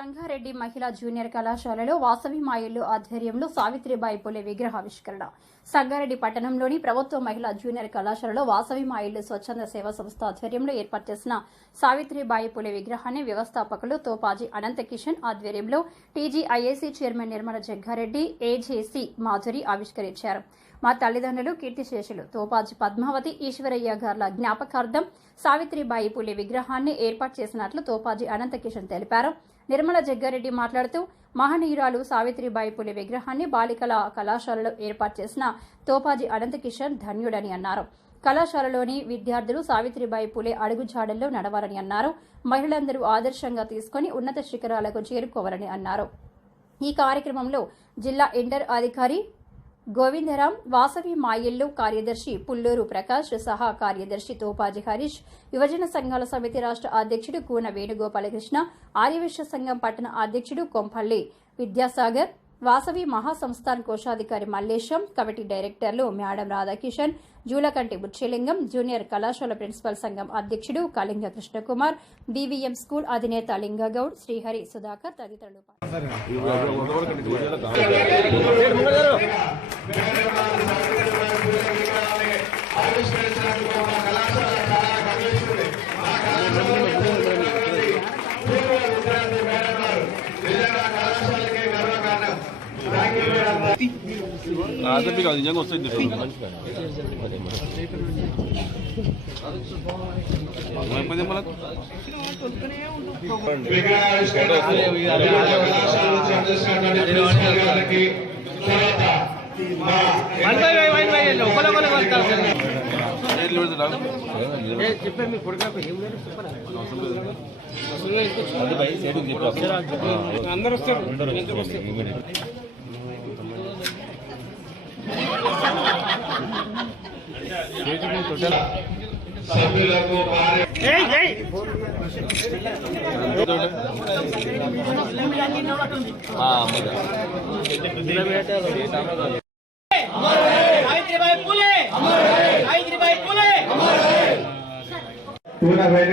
సంగారెడ్డి మహిళా జూనియర్ కళాశాలలో వాసవి మాయిల్లు ఆధ్వర్యంలో సావిత్రిబాయి పులే విగ్రహావిష్కరణ. సంగారెడ్డి పట్టణంలోని ప్రభుత్వ మహిళా జూనియర్ కళాశాలలో వాసవి మాయిల్లు స్వచ్ఛంద సేవా సంస్థ ఆధ్వర్యంలో ఏర్పాటు చేసిన సావిత్రిబాయి పులే విగ్రహాన్ని వ్యవస్థాపకులు తోపాజీ అనంత కిషన్ ఆధ్వర్యంలో TGIAC chairman Nirmala Jaggareddy AJC Madhuri ఆవిష్కరించారు. మా తల్లిదండ్రులు కీర్తిశేషులు. తోపాజీ పద్మావతి ఈశ్వరయ్య గార్ల జ్ఞాపకార్థం సావిత్రిబాయి పులే విగ్రహాన్ని ఏర్పాటు చేసినట్లు తోపాజీ అనంత కిషన్ తెలిపారు. నిర్మల జగ్గారెడ్డి మాట్లాడుతూ మహనీయురాలు సావిత్రిబాయి పులే విగ్రహాన్ని బాలికల కళాశాలలో ఏర్పాటు చేసిన తోపాజీ అనంత కిషన్ ధన్యుడని అన్నారు. కళాశాలలోని విద్యార్థులు సావిత్రిబాయి పులే అడుగుజాడల్లో నడవాలని అన్నారు. మహిళలందరూ ఆదర్శంగా తీసుకుని ఉన్నత శిఖరాలకు చేరుకోవాలని అన్నారు. ఈ కార్యక్రమంలో జిల్లా ఇంటర్ అధికారి గోవిందరాం వాసవి మాయిల్లు కార్యదర్శి పుల్లూరు ప్రకాష్ సహా కార్యదర్శి తోపాజి హరీష్ యువజన సంఘాల సమితి రాష్ట్ర అధ్యక్షుడు కూన వేణుగోపాలకృష్ణ ఆర్యవిశ్వ సంఘం పట్టణ అధ్యక్షుడు కొంపల్లి విద్యాసాగర్ వాసవి మహాసంస్థాన్ కోశాధికారి మల్లేశం కమిటీ డైరెక్టర్లు మేడం రాధాకిషన్ జూలకంటి బుచ్చిలింగం జూనియర్ కళాశాల ప్రిన్సిపల్ సంఘం అధ్యక్షుడు కళింగ కృష్ణకుమార్ బీవీఎం స్కూల్ అధినేత లింగగౌడ్ శ్రీహరి సుధాకర్ తదితరులు భార్య ఆ, అమ్మగా. సావిత్రిబాయి పూలే సావిత్రిబాయి పూలే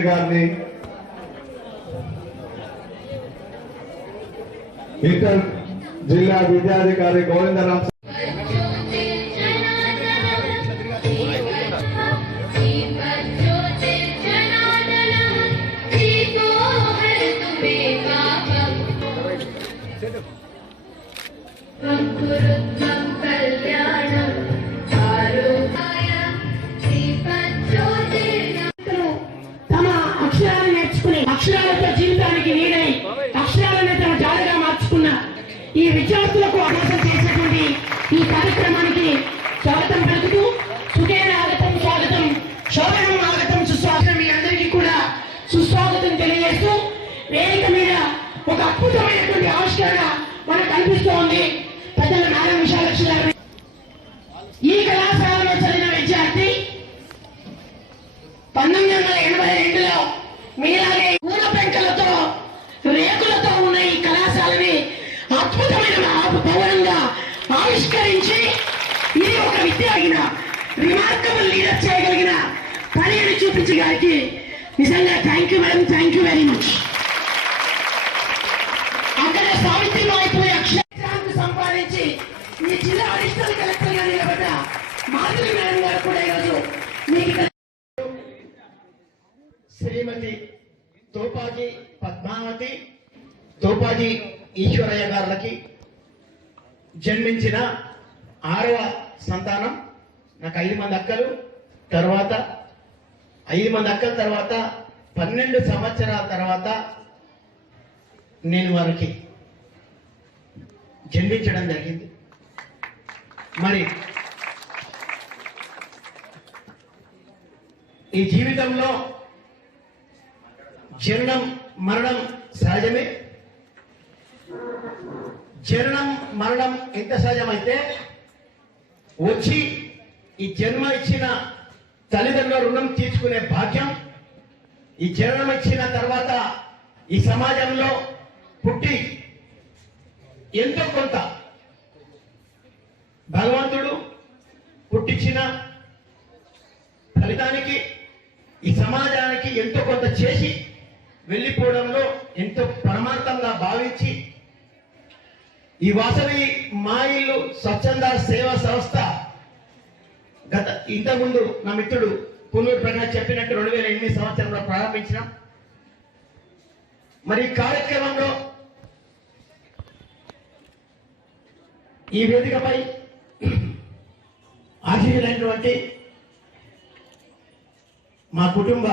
గారిని ఇంటర్ జిల్లా విద్యాధికారి గోవిందరాం తమ అద్భుతమైనటువంటి ఆవిష్కరణ మనకు కనిపిస్తోంది. పెద్దల మేడం విశాలక్ష్మి గారు. ఈ కళాశాలలో చదివిన విద్యార్థి పంతొమ్మిది వందల ఎనభై రెండులో మీలాగే పూల పెంకలతో రేకులతో ఉన్న ఈ కళాశాలని అద్భుతమైన భవనంగా ఆవిష్కరించి ఇది ఒక విద్యాగిన రిమార్కబుల్ లీడర్ చేయగలిగిన పని అని చూపించి గారికి నిజంగా thank you madam thank you very much అక్కడ సావిత్రి మాయిపోయి అక్షరాన్ని సంపాదించి ఈ జిల్లా అడిషనల్ కలెక్టర్గా నిలబడ్డ మాధురి మేడం గారు కూడా ఈరోజు మీకు ఇక్కడ శ్రీమతి తోపాజీ పద్మావతి తోపాజీ ఈశ్వరయ్య గారులకి జన్మించిన ఆరవ సంతానం. నాకు ఐదు మంది అక్కలు. తర్వాత ఐదు మంది అక్కల తర్వాత పన్నెండు సంవత్సరాల తర్వాత నేను వారికి జన్మించడం జరిగింది. మరి ఈ జీవితంలో జననం మరణం సహజమే. జననం మరణం ఎంత సహజమైతే వచ్చి ఈ జన్మ ఇచ్చిన తల్లిదండ్రుల రుణం తీర్చుకునే భాగ్యం ఈ జననం ఇచ్చిన తర్వాత ఈ సమాజంలో పుట్టి ఎంతో కొంత భగవంతుడు పుట్టించిన ఫలితానికి ఈ సమాజానికి ఎంతో కొంత చేసి వెళ్ళిపోవడంలో ఈ వాసవి మా ఇల్లు స్వచ్ఛంద సేవా సంస్థ. గత ఇంతకుముందు నా మిత్రుడు పునూరు ప్రకాష్ చెప్పినట్టు రెండు వేల ఎనిమిది సంవత్సరంలో ప్రారంభించినాం. మరి ఈ కార్యక్రమంలో ఈ వేదికపై ఆశీర్వైనటువంటి మా కుటుంబ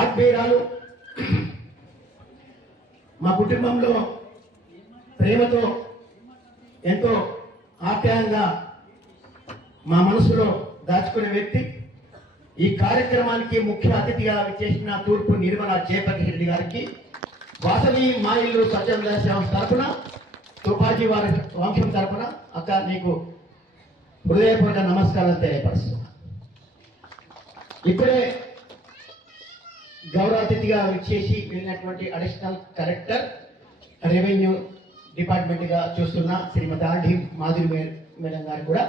ఆత్మీయురాలు మా కుటుంబంలో ప్రేమతో ఎంతో ఆప్యాయంగా మా మనసులో దాచుకునే వ్యక్తి. ఈ కార్యక్రమానికి ముఖ్య అతిథిగా చేసిన తూర్పు నిర్మల జయపతి రెడ్డి గారికి వాసవి మా ఇల్లు స్వచ్ఛంద సేవ తరపున తుపాజీ వారి వంశం తరపున అక్క నీకు హృదయపూర్వక నమస్కారాలు తెలియపరుస్తున్నా. ఇప్పుడే గౌరవ అతిథిగా విచ్చేసి వెళ్ళినటువంటి అడిషనల్ కలెక్టర్ రెవెన్యూ డిపార్ట్మెంట్గా చూస్తున్న శ్రీమతి ఆర్డి మాధురి మేడం గారు కూడా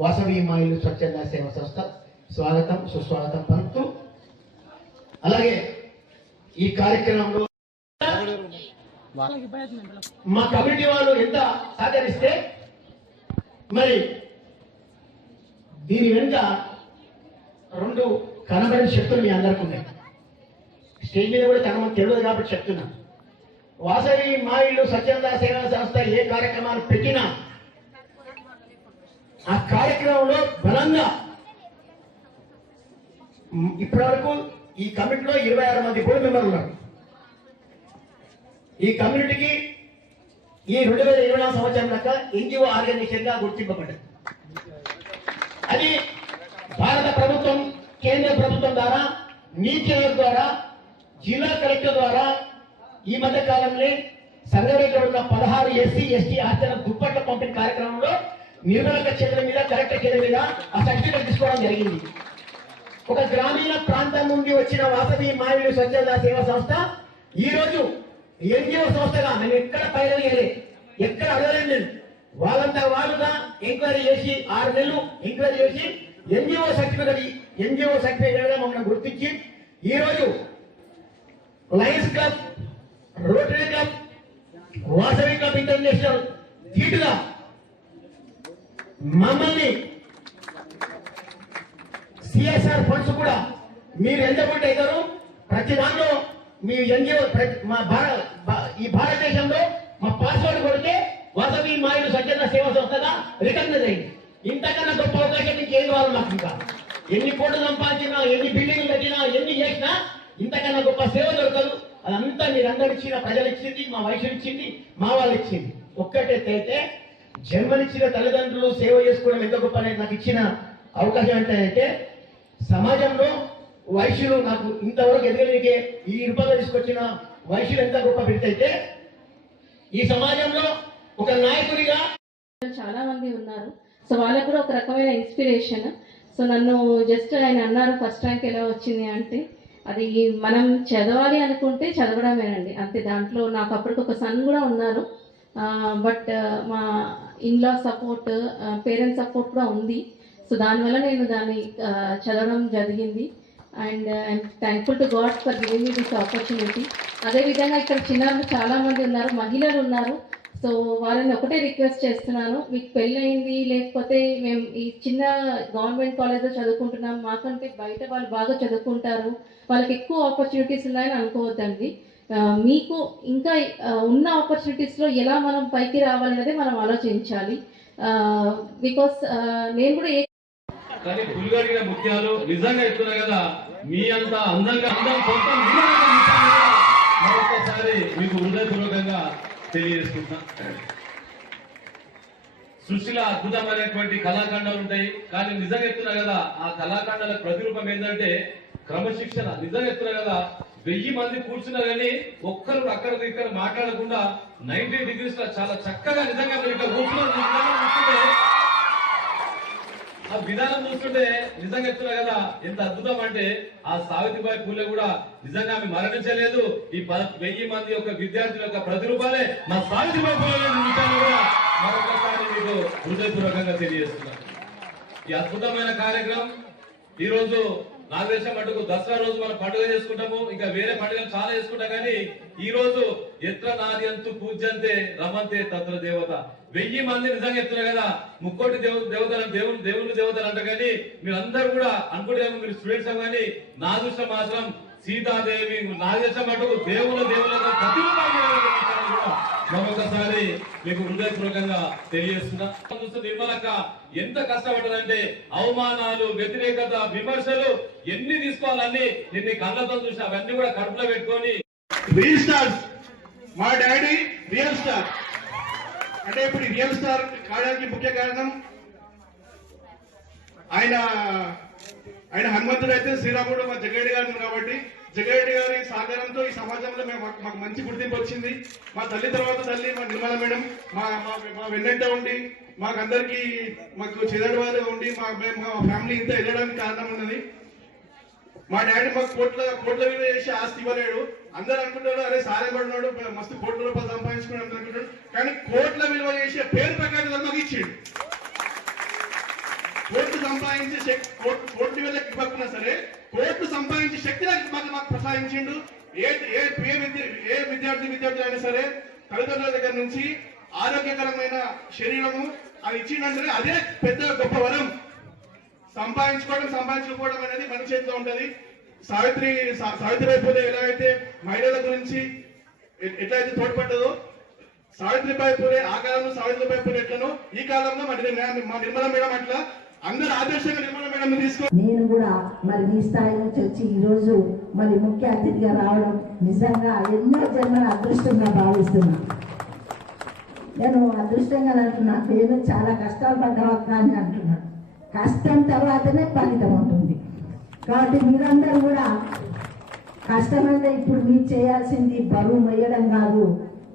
వాసవి మాయిలు స్వచ్ఛంద సేవ సంస్థ. స్వాగతం సుస్వాగతం పలుకుతూ. అలాగే ఈ కార్యక్రమంలో మా కమిటీ వాళ్ళు ఎంత సహకరిస్తే మరి దీని వెనుక రెండు కనబడిన శక్తులు మీ అందరికీ ఉన్నాయి. స్టేజ్ మీద కూడా కనబడి తెలియదు కాబట్టి చెప్తున్నాను వాసవి మా ఇల్లు స్వచ్ఛంద సేవా సంస్థ ఏ కార్యక్రమాలు పెట్టినా ఆ కార్యక్రమంలో బలంగా ఇప్పటివరకు ఈ కమిటీలో ఇరవై ఆరు మంది బోర్డు మెంబర్లు ఉన్నారు. ఈ కమ్యూనిటీకి ఈ రెండు వేల ఇరవై నాలుగు సంవత్సరం దాకా ఎన్జిఓ ఆర్గనైజేషన్గా గుర్తింపబడ్డది అది భారత ప్రభుత్వం కేంద్ర ప్రభుత్వం ద్వారా నీతి ఆయోగ్ ద్వారా జిల్లా కలెక్టర్ ద్వారా ఈ మధ్య కాలంలో సంగారెడ్డిలో ఉన్న పదహారు ఎస్సీ ఎస్టీ ఆచరణ దుప్పట్ల పంపిణీ కార్యక్రమంలో నిర్మలక చేతుల మీద కలెక్టర్ చేతుల మీద ఆ సర్టిఫికేట్ తీసుకోవడం జరిగింది. ఒక గ్రామీణ ప్రాంతం నుండి వచ్చిన వాసవి మావిలి స్వచ్ఛంద సేవా సంస్థ ఈ రోజు ఎన్జిఓ సంస్థగా మేము ఎక్కడ పైరవేయలే ఎక్కడ అడగలేదు నేను వాళ్ళంతా వాళ్ళుగా ఎంక్వైరీ చేసి ఆరు నెలలు ఎంక్వైరీ చేసి ఎన్జిఓ సర్టిఫికేట్ ఎన్జిఓ సర్టిఫికేట్ మమ్మల్ని గుర్తించి ఈ రోజు Lions Club Rotary Club Vasavi club international ధీటుగా మమ్మల్ని సిఎస్ఆర్ ఫండ్స్ కూడా మీరు ఎంత కొంటే అవుతారు ప్రతి దాంట్లో మీ ఎన్జిఓ మా భారత ఈ భారతదేశంలో మా పాస్వర్డ్ కొడితే వాసవి మాయలు సజ్జన సేవా సంస్థగా రికగ్నైజ్ అయింది ఇంతకన్నా గొప్ప అవకాశం మీకు ఏం కావాలి మాకు ఇంకా? ఎన్ని కోట్లు సంపాదించినా ఎన్ని బిల్డింగ్లు కట్టినా ఎన్ని చేసినా ఇంతకన్నా గొప్ప సేవ దొరకదు. అదంతా మీరు అందరు ఇచ్చిన ప్రజలు ఇచ్చింది మా వయసు ఇచ్చింది మా వాళ్ళు ఇచ్చింది ఒక్కటైతే జన్మనిచ్చిన తల్లిదండ్రులు సేవ చేసుకోవడం ఎంత గొప్ప అనేది నాకు ఇచ్చిన అవకాశం ఏంటంటే సమాజంలో వైశ్యులు నాకు ఇంతవరకు ఎదగలిగే ఈ రూపంలో తీసుకొచ్చిన వైశ్యులు ఎంత గొప్ప పెడితే ఈ సమాజంలో ఒక నాయకుడిగా చాలా మంది ఉన్నారు. సో వాళ్ళకు కూడా ఒక రకమైన ఇన్స్పిరేషన్ సో నన్ను జస్ట్ ఆయన అన్నారు ఫస్ట్ ర్యాంక్ ఎలా వచ్చింది అంటే అది మనం చదవాలి అనుకుంటే చదవడమేనండి. అంతే దాంట్లో నాకు అప్పటికి ఒక సన్ కూడా ఉన్నారు. బట్ మా ఇన్లా సపోర్ట్ పేరెంట్స్ సపోర్ట్ కూడా ఉంది. సో దానివల్ల నేను దాన్ని చదవడం జరిగింది. And I'm thankful to God for giving me this opportunity అదేవిధంగా ఇక్కడ చిన్నారులు చాలామంది ఉన్నారు మహిళలు ఉన్నారు. సో వాళ్ళని ఒకటే రిక్వెస్ట్ చేస్తున్నాను మీకు పెళ్ళయింది లేకపోతే మేము ఈ చిన్న గవర్నమెంట్ కాలేజ్లో చదువుకుంటున్నాం మాకంటే బయట వాళ్ళు బాగా చదువుకుంటారు వాళ్ళకి ఎక్కువ ఆపర్చునిటీస్ ఉన్నాయని అనుకోవద్దండి. మీకు ఇంకా ఉన్న ఆపర్చునిటీస్లో ఎలా మనం పైకి రావాలనేది మనం ఆలోచించాలి. బికాస్ నేను కూడా ఏ కానీ పులిగడిగిన ముత్యాలు నిజంగా ఇస్తున్నారు కదా మీ అంత అందంగా అందం సొంత ఒక్కసారి మీకు ఉండదు తెలియజేసుకుంటున్నా. సృష్టిలో అద్భుతమైనటువంటి కళాఖండాలు ఉంటాయి. కానీ నిజంగా చెప్తున్నా కదా ఆ కళాఖండాల ప్రతిరూపం ఏంటంటే క్రమశిక్షణ. నిజంగా చెప్తున్నా కదా వెయ్యి మంది కూర్చున్నా కానీ ఒక్కరు అక్కడ ఇక్కడ మాట్లాడకుండా నైన్టీ డిగ్రీస్లో చాలా చక్కగా నిజంగా ఇక్కడ కూర్చున్నారు. ఆ విధానం చూస్తుంటే నిజంగా చెప్తున్నా కదా ఎంత అద్భుతం అంటే ఆ సావిత్రిబాయి పూలే కూడా నిజంగా ఆమె మరణించలేదు. ఈ వెయ్యి మంది యొక్క విద్యార్థుల యొక్క ప్రతిరూపాలే మా సావిత్రిబాయి పూలే విషయాన్ని కూడా మరొకసారి మీకు హృదయపూర్వకంగా తెలియజేస్తున్నాను ఈ అద్భుతమైన కార్యక్రమం ఈరోజు నాకు తెలిసిన మటుకు దసరా రోజు మనం పండుగ చేసుకుంటాము. ఇంకా వేరే పండుగలు చాలా చేసుకుంటాం కానీ ఈ రోజు ఎత్ర నార్యంతు పూజ్యంతే రమంతే తత్ర దేవత. వెయ్యి మంది నిజంగా చెప్తున్నారు కదా ముక్కోటి దేవ దేవతలు దేవుని దేవుని దేవతలు అంట కానీ మీరందరూ కూడా అనుకుంటే మీరు స్టూడెంట్స్ కానీ నా దృష్టి మాత్రం సీతాదేవి నా దృష్టి మటుకు దేవుల దేవులకు ప్రతిరూపం మరొకసారి మీకు హృదయపూర్వకంగా తెలియజేస్తున్నా. చూస్తే నిర్మలక్క ఎంత కష్టపడ్డదంటే అవమానాలు వ్యతిరేకత విమర్శలు ఎన్ని తీసుకోవాలని నిన్ను కళ్ళతో చూసి అవన్నీ కూడా కడుపులో పెట్టుకొని రియల్ స్టార్స్ మా డాడీ రియల్ స్టార్ అంటే ఇప్పుడు రియల్ స్టార్ కావడానికి ముఖ్య కారణం ఆయన ఆయన హనుమంతుడు అయితే శ్రీరాముడు మా జగడి గారు కాబట్టి జగేడి గారి సహకారంతో ఈ సమాజంలో మేము మాకు మంచి గుర్తింపు వచ్చింది. మా తల్లి తర్వాత తల్లి మా నిర్మల మేడం మా మా మా వెన్నెంట ఉండి మాకందరికి మాకు చెదడవారుగా ఉండి మా మేము మా ఫ్యామిలీ ఇంత వెళ్ళడానికి కారణం ఉన్నది. మా డాడీ మాకు కోట్ల కోట్ల విలువ చేసి ఆస్తి ఇవ్వలేడు. అందరు అనుకుంటారు అరే సాయపడినాడు మస్తు కోట్ల రూపాయలు సంపాదించుకున్నాడు అనుకుంటాడు కానీ కోట్ల విలువ చేసే పేరు ప్రకారం మాకు ఇచ్చిండు. కోట్లు సంపాదించే కోట్లు కోటి వేలకు ఇవ్వకున్నా సరే కోట్లు సంపాదించే శక్తి నాకు మాకు మాకు ప్రసాదించిండు. ఏ ఏ ఏ విద్య ఏ విద్యార్థి విద్యార్థి అయినా సరే తల్లిదండ్రుల దగ్గర నుంచి ఆరోగ్యకరమైన శరీరము అది ఇచ్చిండంటే అదే పెద్ద గొప్ప వరం. సంపాదించుకోవడం సంపాదించుకోవడం అనేది మన చేతిలో ఉంటది. సావిత్రి సావిత్రిబాయి పూలే ఎలా అయితే మహిళల గురించి ఎట్లయితే తోడ్పడ్డదో సావిత్రిబాయి పూలే ఆ కాలంలో సావిత్రిబాయి పూలే ఎట్లనో ఈ కాలంలో మన మా నిర్మల మేడం అట్లా అందరు ఆదర్శంగా నిర్మల మేడం తీసుకో కూడా మరి మీ స్థాయి నుంచి వచ్చి ఈరోజు మరి ముఖ్య అతిథిగా రావడం నిజంగా ఎన్నో జన్మల అదృష్టంగా భావిస్తున్నా. నేను అదృష్టంగా అంటున్నా నేను చాలా కష్టాలు పడ్డవక్క అని అంటున్నాను కష్టం తర్వాతనే ఫలితం ఉంటుంది కాబట్టి మీరందరూ కూడా కష్టమైతే ఇప్పుడు మీరు చేయాల్సింది బరువు మొయ్యడం కాదు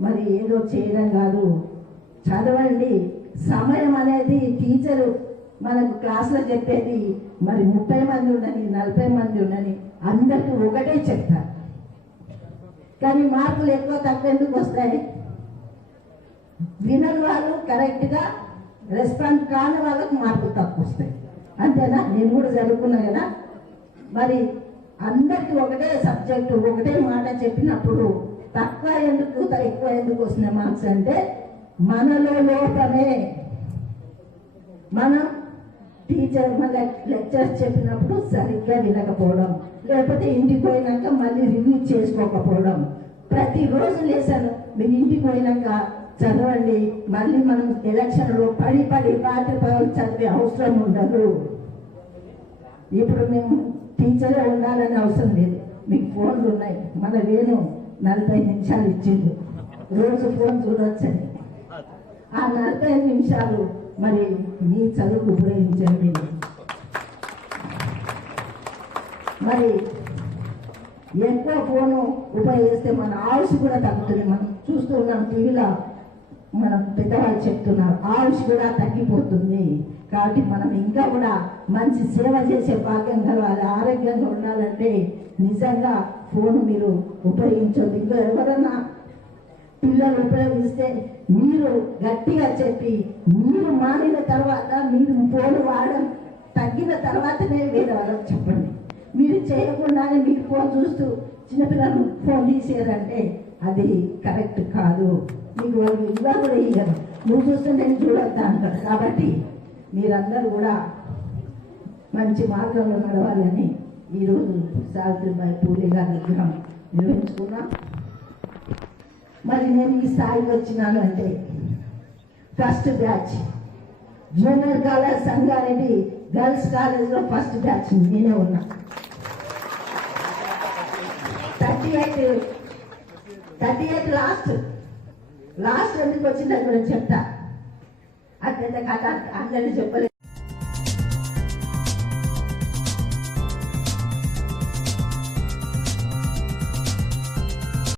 మరి ఏదో చేయడం కాదు. చదవండి. సమయం అనేది టీచరు మనకు క్లాస్లో చెప్పేది మరి ముప్పై మంది ఉండని నలభై మంది ఉండని అందరికీ ఒకటే చెప్తారు కానీ మార్కులు ఎక్కువ తక్కువ ఎందుకు వస్తాయి? వినని వాళ్ళు కరెక్ట్గా రెస్పాండ్ కాని వాళ్ళకు మార్కులు తక్కువ వస్తాయి. అంతేనా? నేను కూడా చదువుకున్నా కదా. మరి అందరికీ ఒకటే సబ్జెక్టు ఒకటే మాట చెప్పినప్పుడు తక్కువ ఎందుకు ఎక్కువ ఎందుకు వస్తున్నాయి మార్క్స్ అంటే మనలో లోపమే. మనం టీచర్ మన లెక్చర్స్ చెప్పినప్పుడు సరిగ్గా వినకపోవడం లేకపోతే ఇంటికి పోయినాక మళ్ళీ రివ్యూ చేసుకోకపోవడం. ప్రతిరోజు లేసాను. మీరు ఇంటికి పోయినాక చదవండి మళ్ళీ మనం ఎలక్షన్లో పడి పడి పాటి చదివే అవసరం ఉండదు. ఇప్పుడు మేము టీచరే ఉండాలని అవసరం లేదు. మీకు ఫోన్లు ఉన్నాయి. మన వేణు నలభై నిమిషాలు ఇచ్చిండు. రోజు ఫోన్ చూడొచ్చని. ఆ నలభై నిమిషాలు మరి మీ చదువుకు ఉపయోగించండి మరి ఎక్కువ ఫోను ఉపయోగిస్తే మన ఆయుష్ కూడా తగ్గుతుంది. మనం చూస్తూ ఉన్నాం టీవీలో మన పెద్దవాళ్ళు చెప్తున్నారు ఆయుష్ కూడా తగ్గిపోతుంది. కాబట్టి మనం ఇంకా కూడా మంచి సేవ చేసే భాగ్యం కలవాలి ఆరోగ్యంగా ఉండాలంటే నిజంగా ఫోన్ మీరు ఉపయోగించొద్దు. ఇంకా ఎవరన్నా పిల్లలు ఉపయోగిస్తే మీరు గట్టిగా చెప్పి మీరు మారిన తర్వాత మీరు ఫోన్ వాడడం తగ్గిన తర్వాతనే వేరే వాళ్ళకి చెప్పండి. మీరు చేయకుండానే మీరు ఫోన్ చూస్తూ చిన్నపిల్లలు ఫోన్ తీసేయాలంటే అది కరెక్ట్ కాదు. మీకు వాళ్ళు ఇలా కూడా ఇవ్వరు నువ్వు చూస్తే నేను చూడొద్దా అంటారు. కాబట్టి మీరందరూ కూడా మంచి మార్గంలో నడవాలని ఈరోజు సావిత్రిబాయి పూలే గారి విగ్రహం నిర్వహించుకున్నాం. మరి నేను ఈ స్థాయికి వచ్చినాను అంటే first batch junior college Sangareddy girls కాలేజ్లో ఫస్ట్ బ్యాచ్ నేనే ఉన్నా. Thirty eight thirty eight last last ఎందుకు వచ్చిందని కూడా చెప్తా. అది కథ అందరినీ చెప్పలేదు.